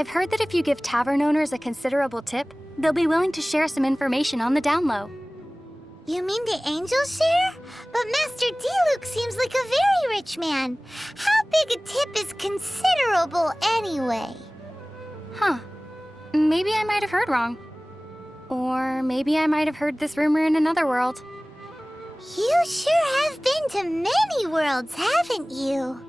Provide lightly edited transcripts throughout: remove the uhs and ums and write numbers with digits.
I've heard that if you give tavern owners a considerable tip, they'll be willing to share some information on the down low. You mean the angels share? But Master D-Luke seems like a very rich man. How big a tip is considerable anyway? Huh. Maybe I might have heard wrong. Or maybe I might have heard this rumor in another world. You sure have been to many worlds, haven't you?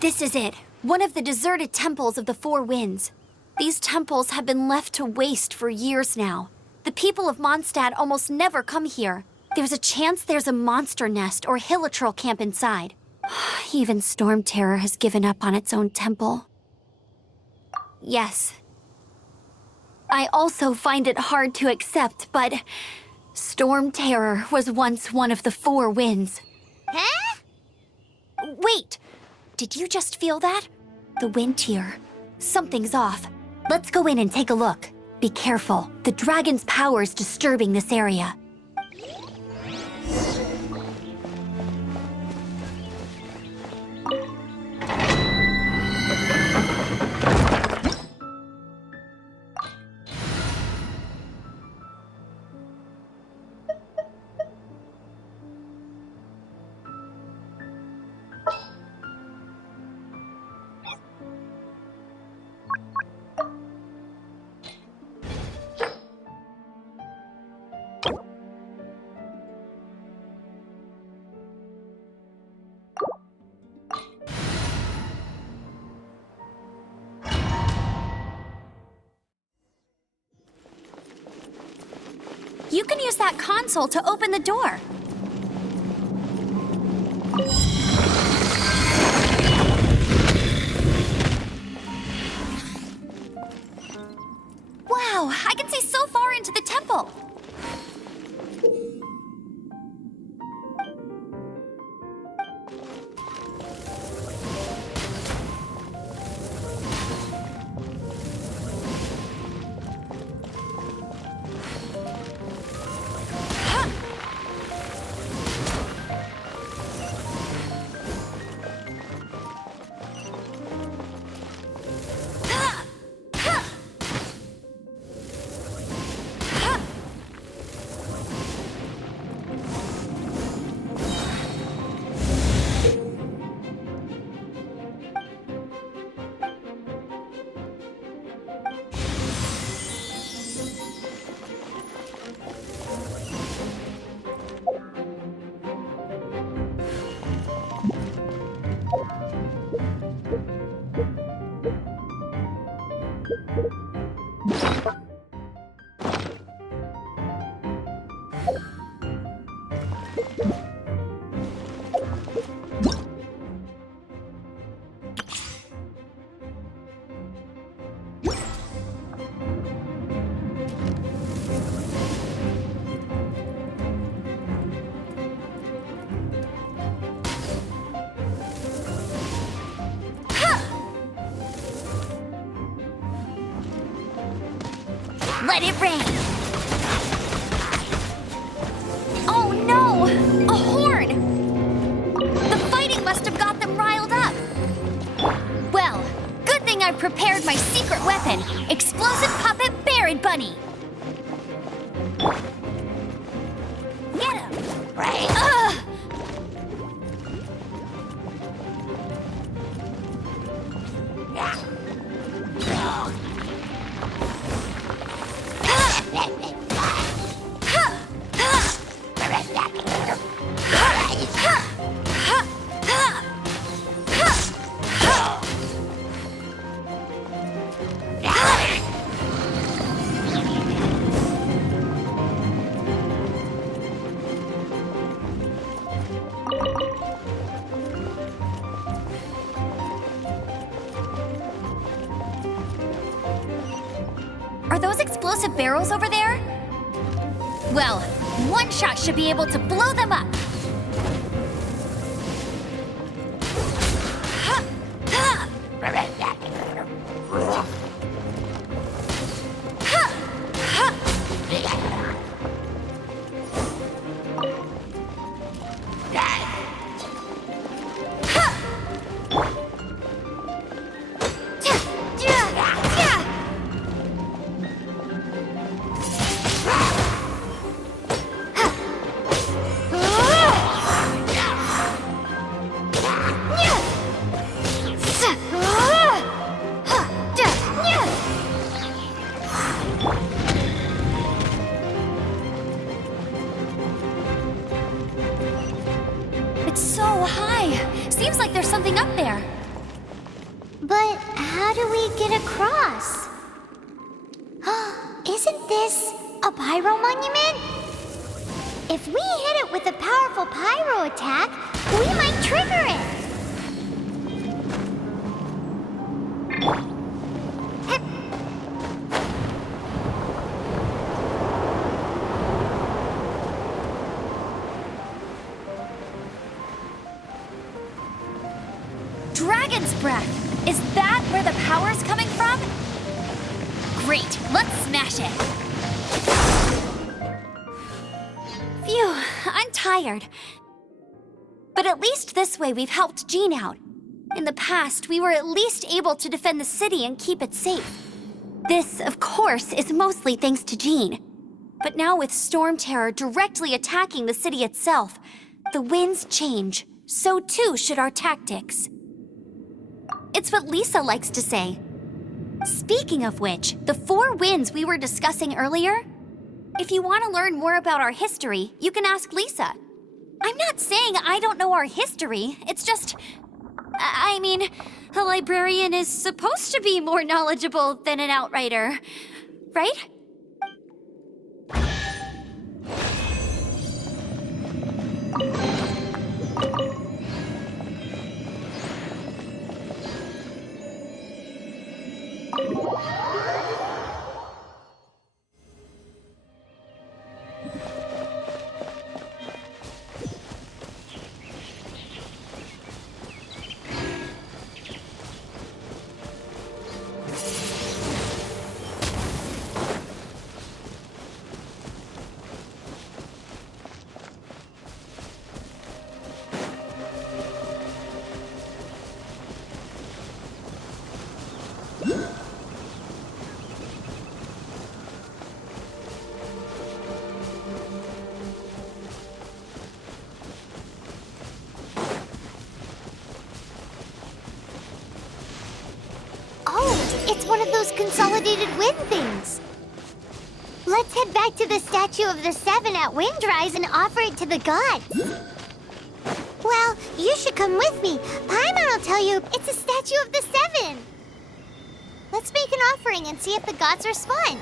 This is it, one of the deserted temples of the Four Winds. These temples have been left to waste for years now. The people of Mondstadt almost never come here. There's a chance there's a monster nest or hilitrol camp inside. Even Storm Terror has given up on its own temple. Yes. I also find it hard to accept, but Storm Terror was once one of the Four Winds. Huh? Wait! Did you just feel that? The wind here. Something's off. Let's go in and take a look. Be careful. The dragon's power is disturbing this area. You can use that console to open the door. Wow, I can see so far into the temple. Let it rain! Oh no! A horn! The fighting must have got them riled up. Well, good thing I prepared my secret weapon, explosive puppet Barrett Bunny. Get him! Right. Are those explosive barrels over there? Well, one shot should be able to blow them up. It's so high. Seems like there's something up there. But how do we get across? Isn't this a pyro monument? If we hit it with a powerful pyro attack, we might trigger it. Dragon's breath! Is that where the power's coming from? Great, let's smash it! Phew, I'm tired. But at least this way we've helped Jean out. In the past, we were at least able to defend the city and keep it safe. This, of course, is mostly thanks to Jean. But now with Storm Terror directly attacking the city itself, the winds change. So too should our tactics. It's what Lisa likes to say. Speaking of which, the 4 winds we were discussing earlier, if you want to learn more about our history, you can ask Lisa. I'm not saying I don't know our history, it's just... I mean, a librarian is supposed to be more knowledgeable than an outrider, right? It's one of those consolidated wind things. Let's head back to the statue of the 7 at Windrise and offer it to the gods. Well, you should come with me. Paimon will tell you it's a statue of the 7. Let's Let's make an offering and see if the gods respond.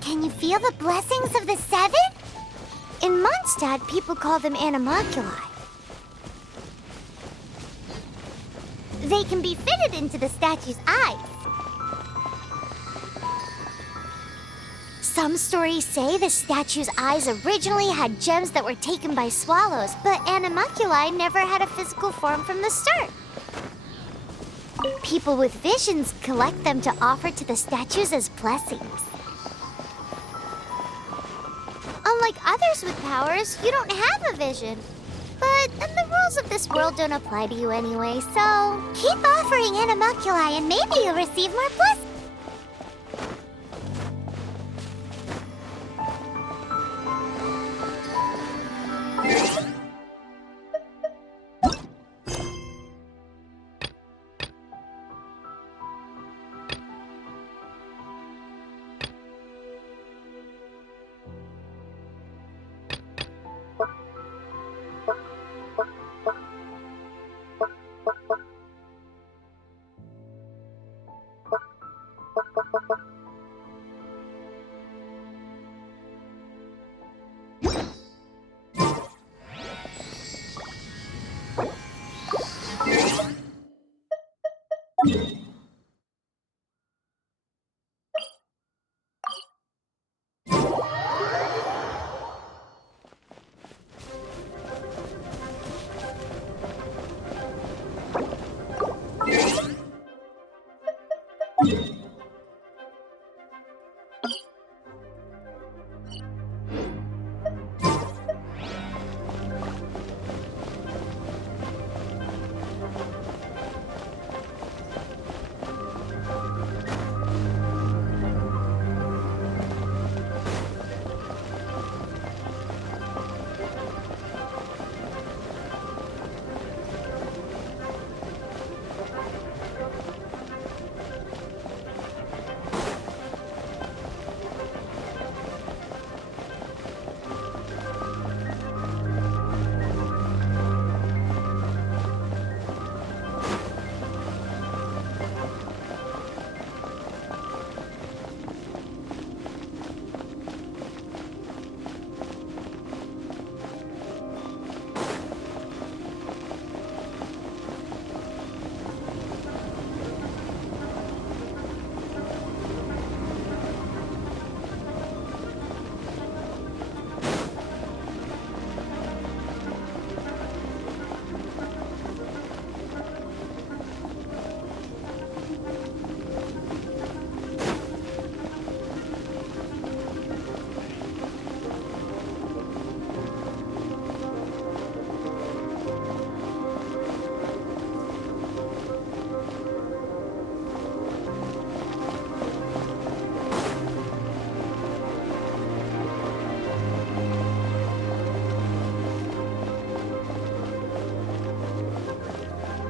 Can you feel the blessings of the seven? In Mondstadt, people call them animalculi. They can be fitted into the statue's eyes. Some stories say the statue's eyes originally had gems that were taken by swallows, but animalculi never had a physical form from the start. People with visions collect them to offer to the statues as blessings. Unlike others with powers, you don't have a vision. But the rules of this world don't apply to you anyway, so keep offering animalculi and maybe you'll receive more blessings.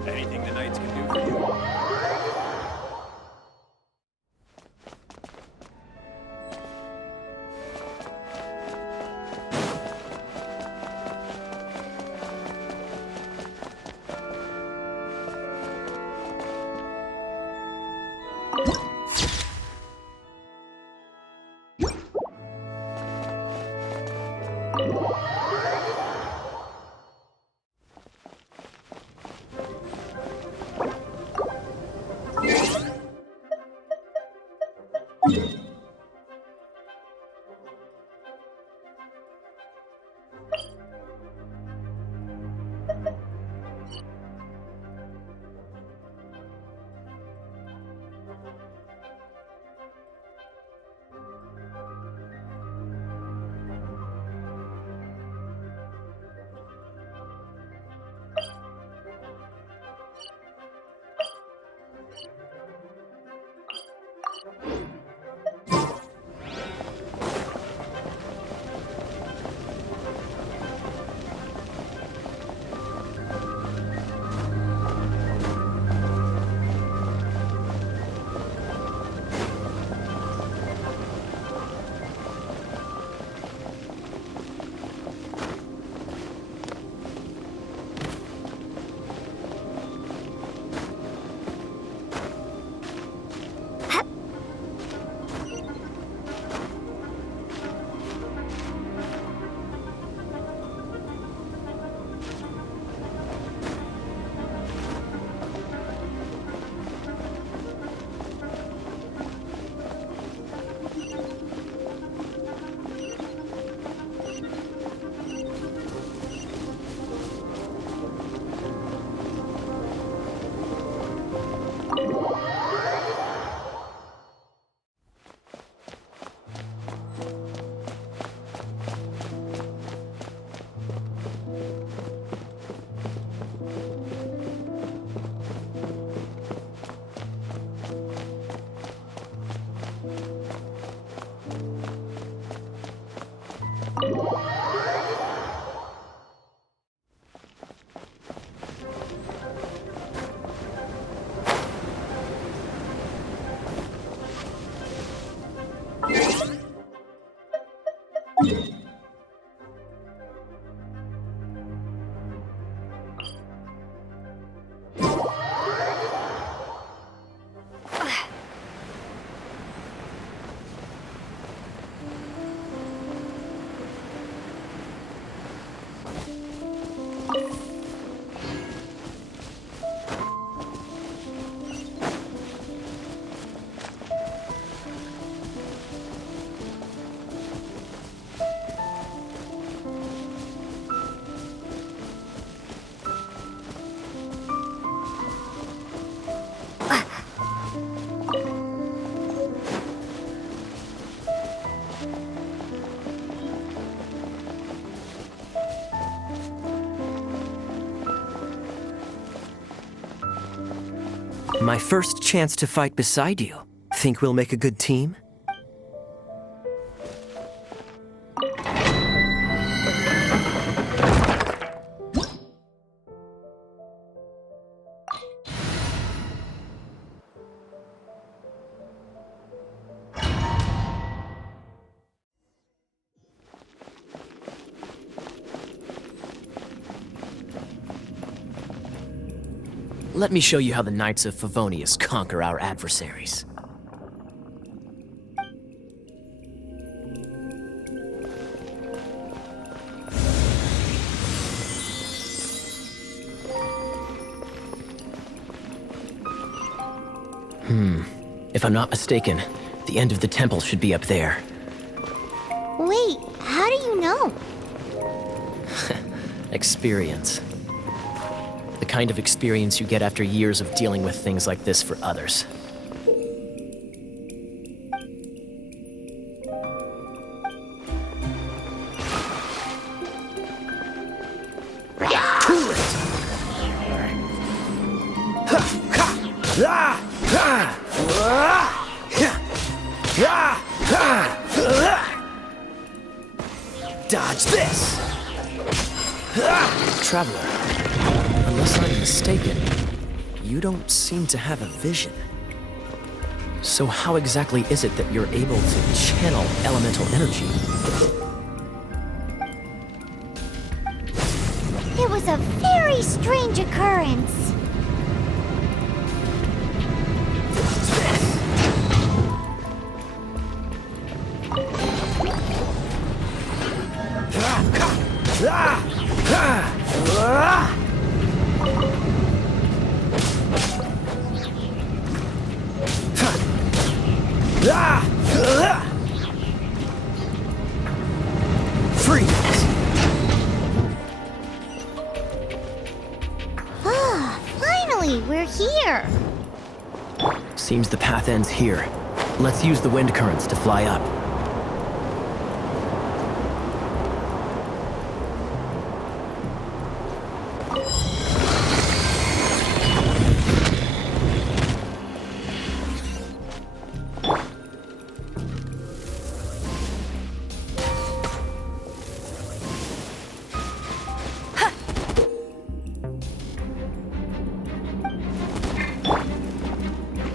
Anything the knights can do for you? My first chance to fight beside you. Think we'll make a good team? Let me show you how the Knights of Favonius conquer our adversaries. If I'm not mistaken, the end of the temple should be up there. Wait, how do you know? Experience. The kind of experience you get after years of dealing with things like this for others. Cool it! Dodge this! Traveler, unless I'm mistaken, you don't seem to have a vision. So how exactly is it that you're able to channel elemental energy? It was a very strange occurrence. Freeze! Finally, we're here. Seems the path ends here. Let's use the wind currents to fly up.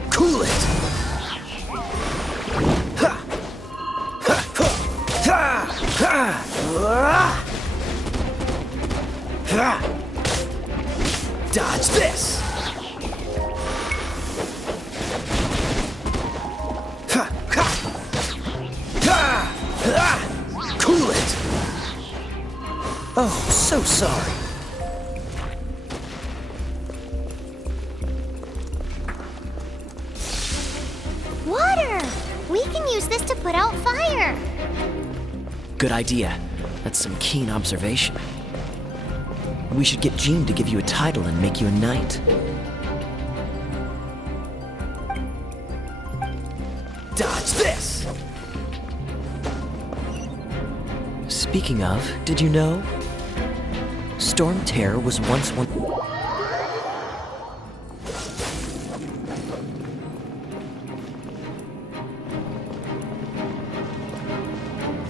Cool it! Dodge this! Cool it! Oh, so sorry. Water! We can use this to put out fire. Good idea. That's some keen observation. We should get Jean to give you a title and make you a knight. Dodge this! Speaking of, did you know? Storm Terror was once one...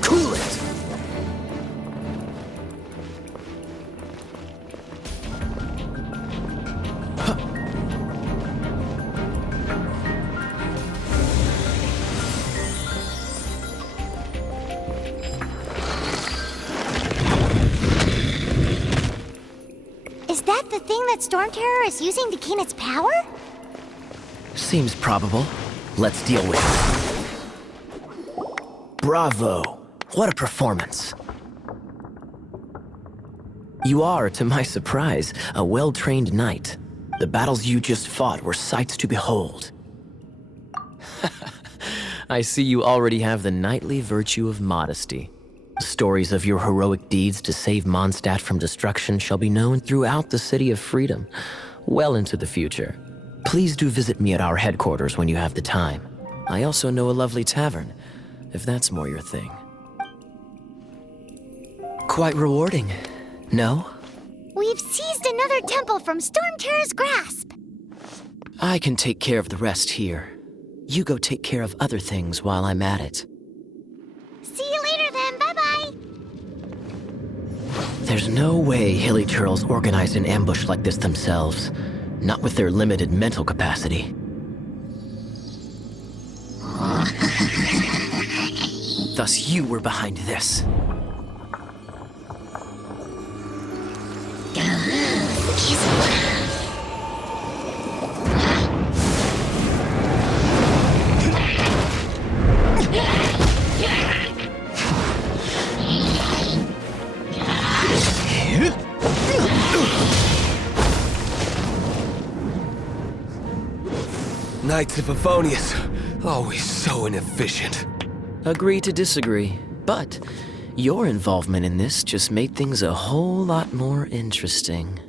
Cool it! Is that the thing that Storm Terror is using to gain its power? Seems probable. Let's deal with it. Bravo! What a performance. You are, to my surprise, a well-trained knight. The battles you just fought were sights to behold. I see you already have the knightly virtue of modesty. Stories of your heroic deeds to save Mondstadt from destruction shall be known throughout the City of Freedom, well into the future. Please do visit me at our headquarters when you have the time. I also know a lovely tavern, if that's more your thing. Quite rewarding, no? We've seized another temple from Storm Terror's grasp. I can take care of the rest here. You go take care of other things while I'm at it. See you later then. Bye-bye. There's no way Hilly Turtles organized an ambush like this themselves. Not with their limited mental capacity. Thus you were behind this. Knights of Favonius, always so inefficient. Agree to disagree, but your involvement in this just made things a whole lot more interesting.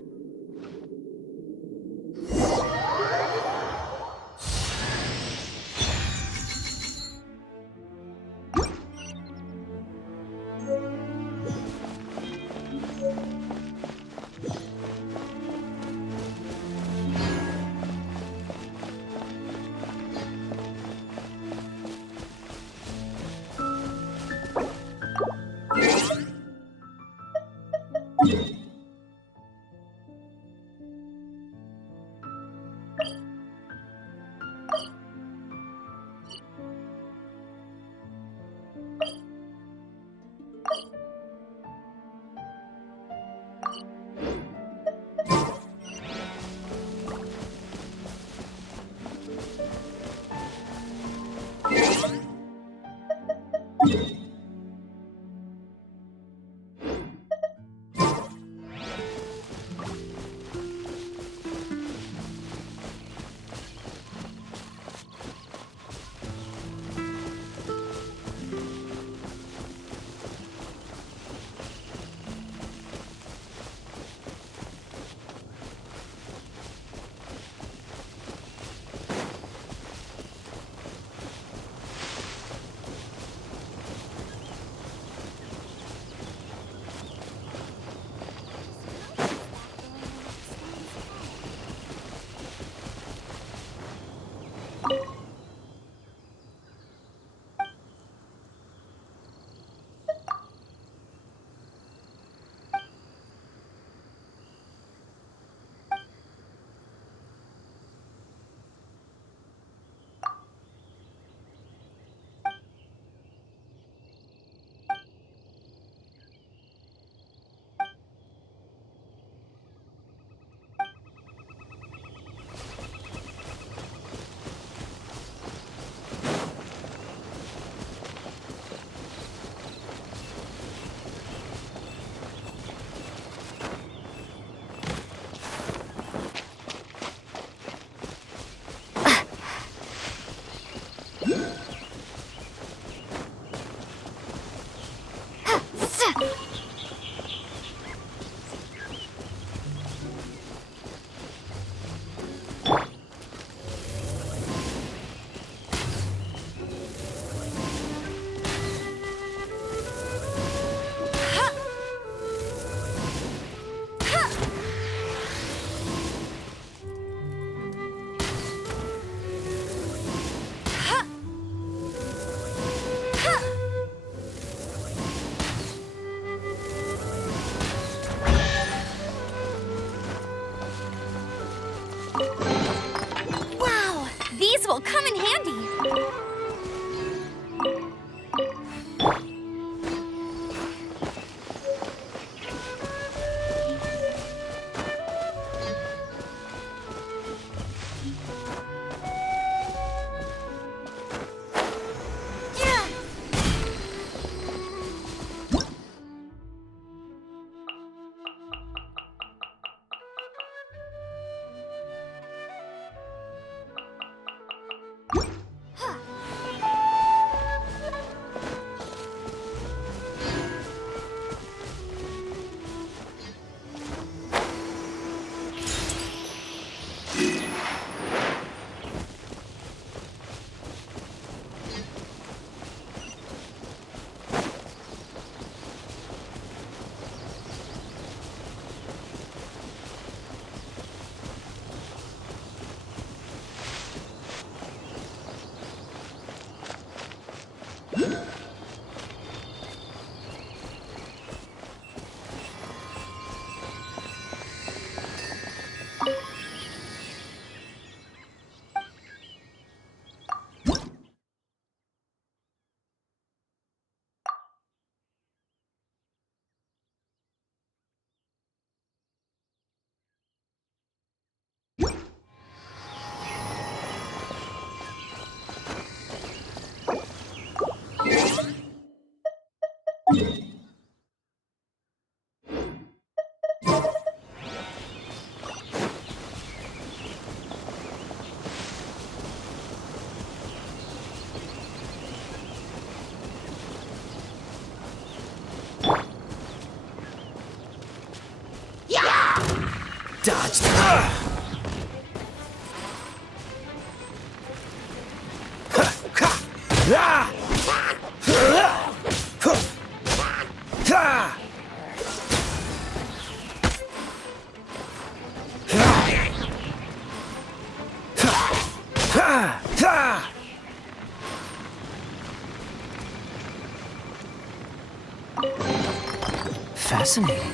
Dodged. Fascinating.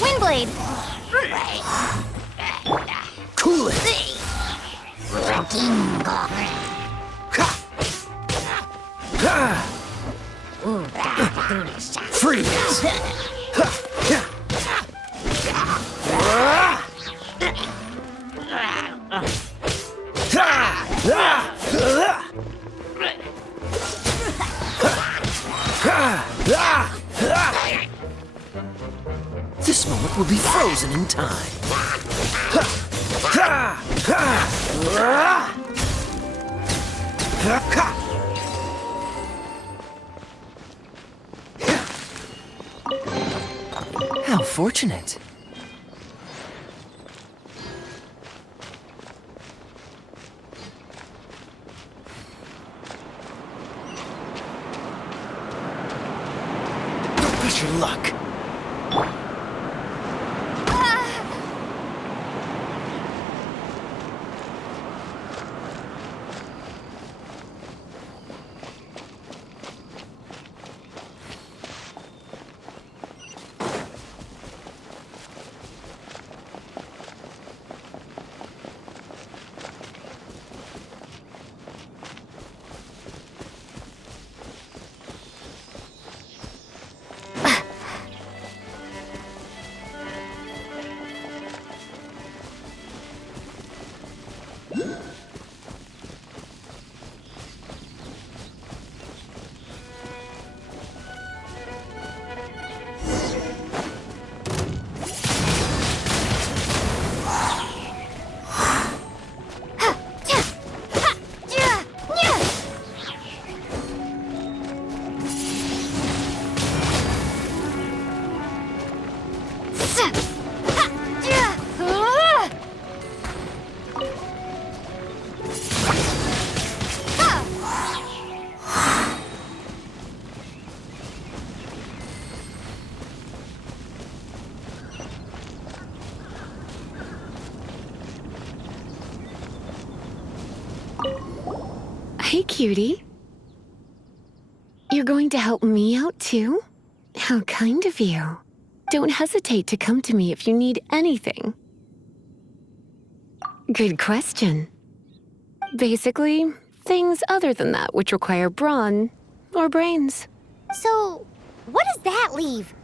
Windblade! Cool it. Freeze. This moment will be frozen in time. How fortunate. Don't push your luck. Hey, cutie. You're going to help me out, too? How kind of you. Don't hesitate to come to me if you need anything. Good question. Basically, things other than that which require brawn or brains. So, what does that leave?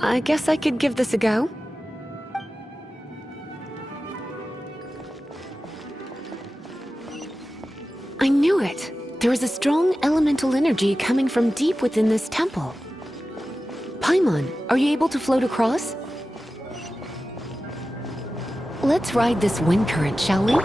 I guess I could give this a go. I knew it. There is a strong elemental energy coming from deep within this temple. Paimon, are you able to float across? Let's ride this wind current, shall we?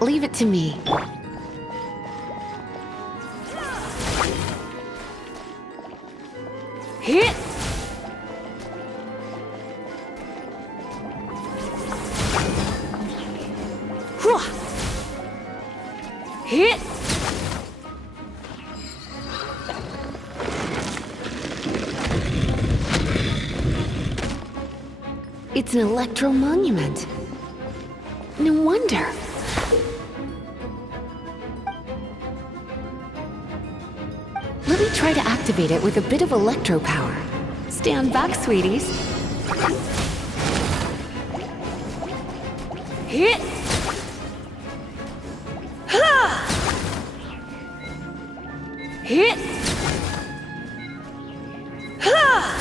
Leave it to me. Hit! Hit! It's an electro monument. No wonder. Let me try to activate it with a bit of electro power. Stand back, sweeties. Hit! Ha! Hit! Ha!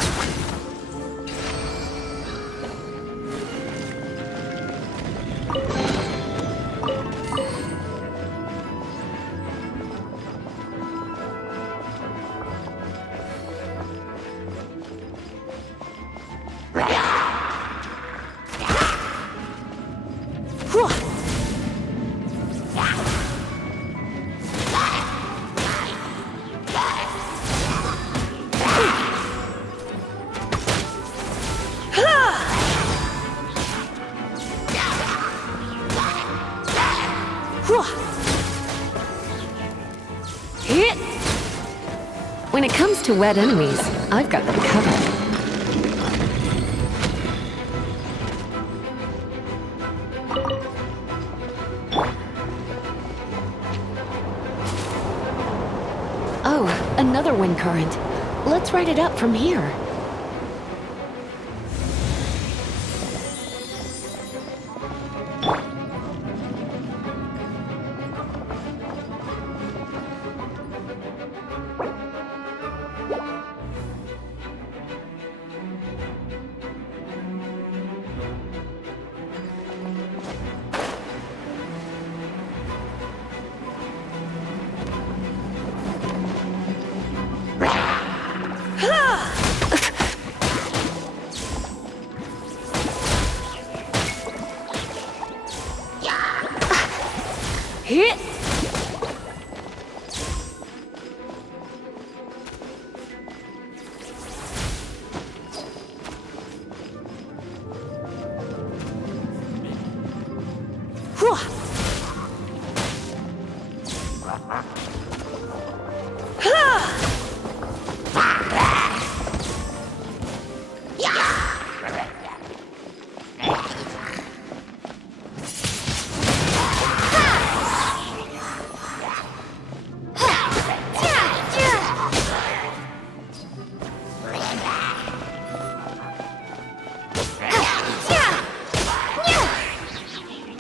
Hit! When it comes to wet enemies, I've got them covered. Oh, another wind current. Let's ride it up from here. Hit!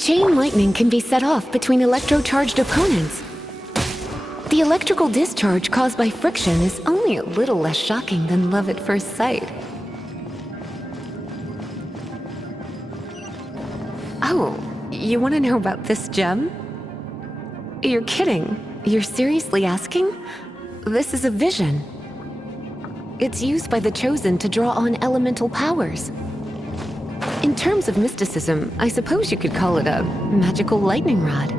chain lightning can be set off between electro-charged opponents. The electrical discharge caused by friction is only a little less shocking than love at first sight. Oh, you want to know about this gem? You're kidding. You're seriously asking? This is a vision. It's used by the Chosen to draw on elemental powers. In terms of mysticism, I suppose you could call it a magical lightning rod.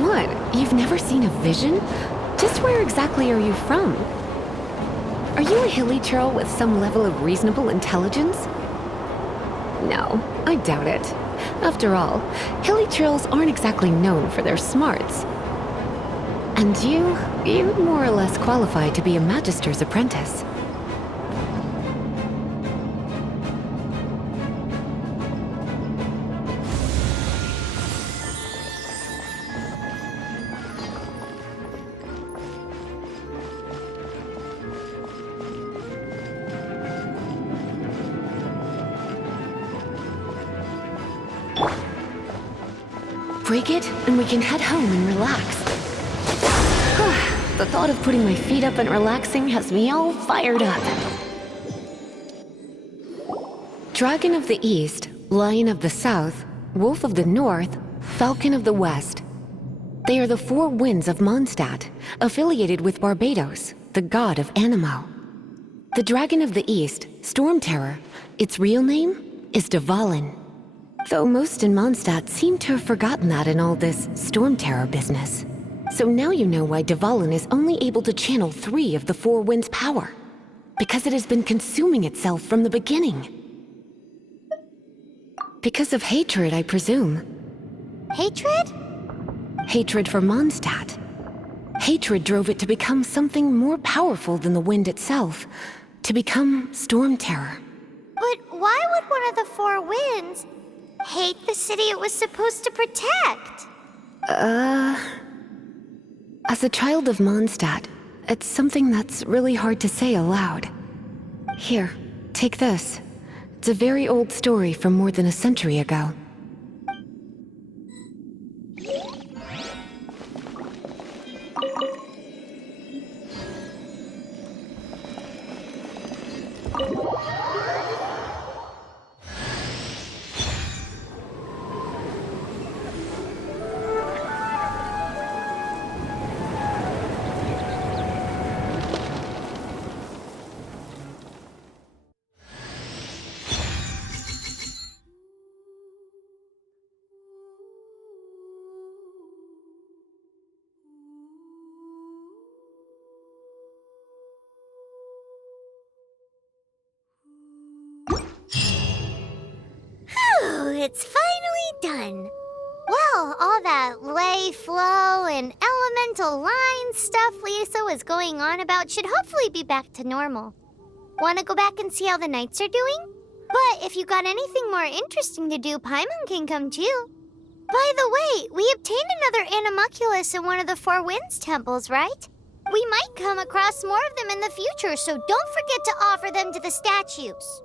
What? You've never seen a vision? Just where exactly are you from? Are you a hilly churl with some level of reasonable intelligence? No, I doubt it. After all, hilly churls aren't exactly known for their smarts. And you'd more or less qualify to be a magister's apprentice. Break it, and we can head home and relax. The thought of putting my feet up and relaxing has me all fired up. Dragon of the East, Lion of the South, Wolf of the North, Falcon of the West. They are the four winds of Mondstadt, affiliated with Barbados, the god of Anemo. The Dragon of the East, Storm Terror, its real name is Dvalin. Though most in Mondstadt seem to have forgotten that in all this Storm Terror business. So now you know why Dvalin is only able to channel 3 of the four winds' power. Because it has been consuming itself from the beginning. Because of hatred, I presume. Hatred? Hatred for Mondstadt. Hatred drove it to become something more powerful than the wind itself. To become Storm Terror. But why would one of the four winds hate the city it was supposed to protect? As a child of Mondstadt, it's something that's really hard to say aloud. Here, take this. It's a very old story from more than a century ago. It's finally done. Well, all that lay, flow, and elemental line stuff Lisa was going on about should hopefully be back to normal. Want to go back and see how the knights are doing? But if you got anything more interesting to do, Paimon can come too. By the way, we obtained another Animalculus in one of the Four Winds temples, right? We might come across more of them in the future, so don't forget to offer them to the statues.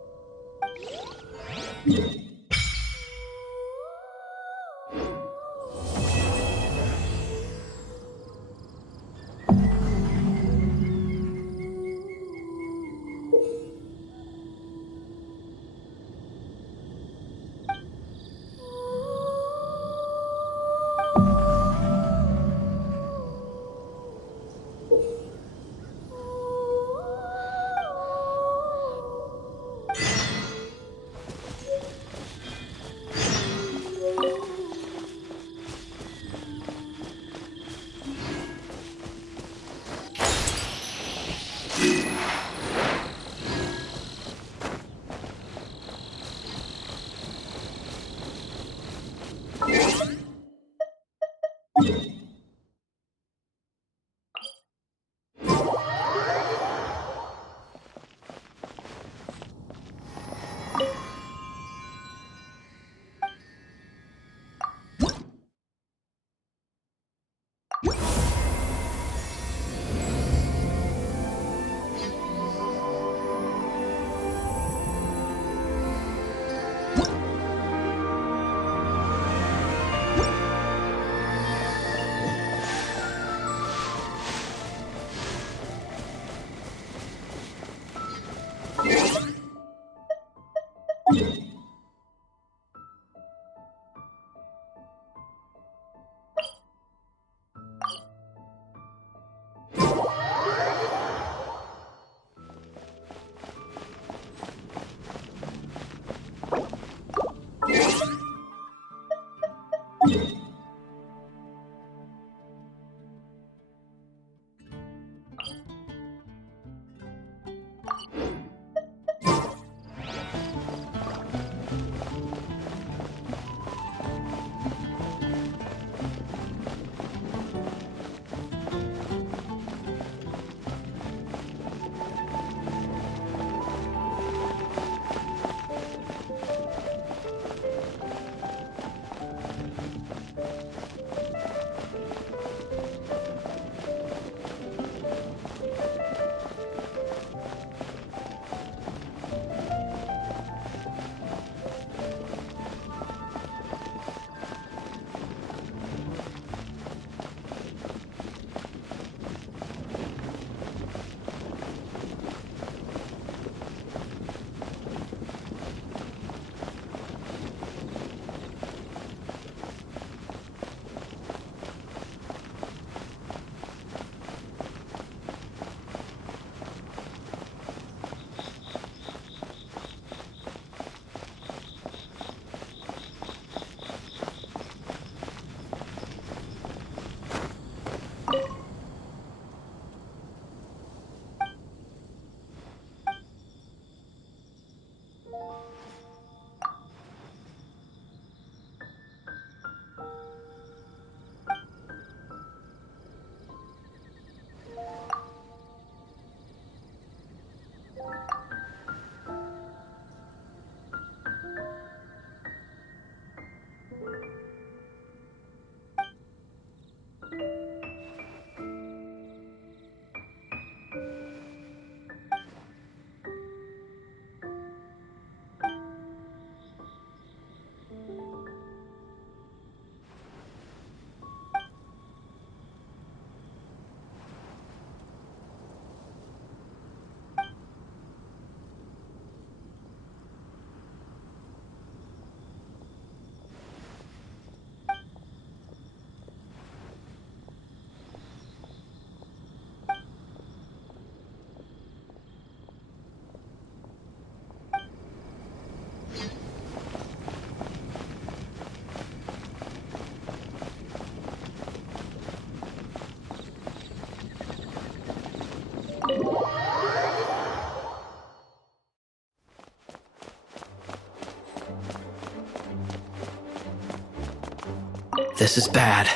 This is bad.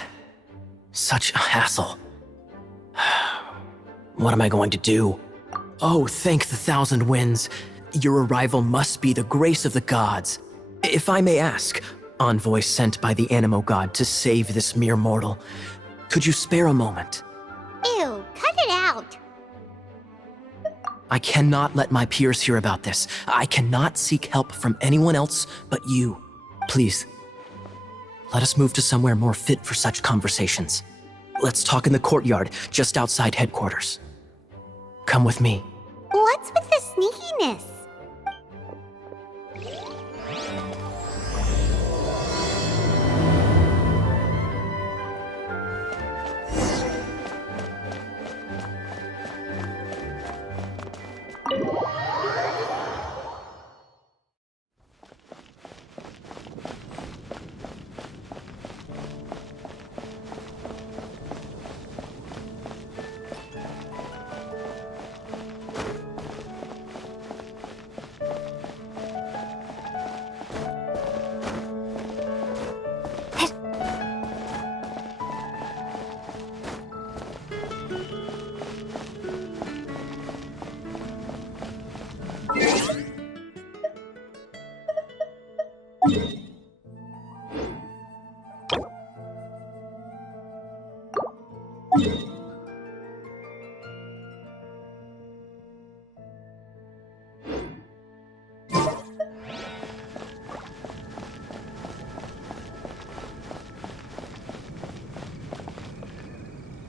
Such a hassle. What am I going to do? Oh, thank the thousand winds. Your arrival must be the grace of the gods. If I may ask, envoy sent by the Animo god to save this mere mortal, could you spare a moment? Ew, cut it out. I cannot let my peers hear about this. I cannot seek help from anyone else but you. Please, let us move to somewhere more fit for such conversations. Let's talk in the courtyard, just outside headquarters. Come with me. What's with the sneakiness?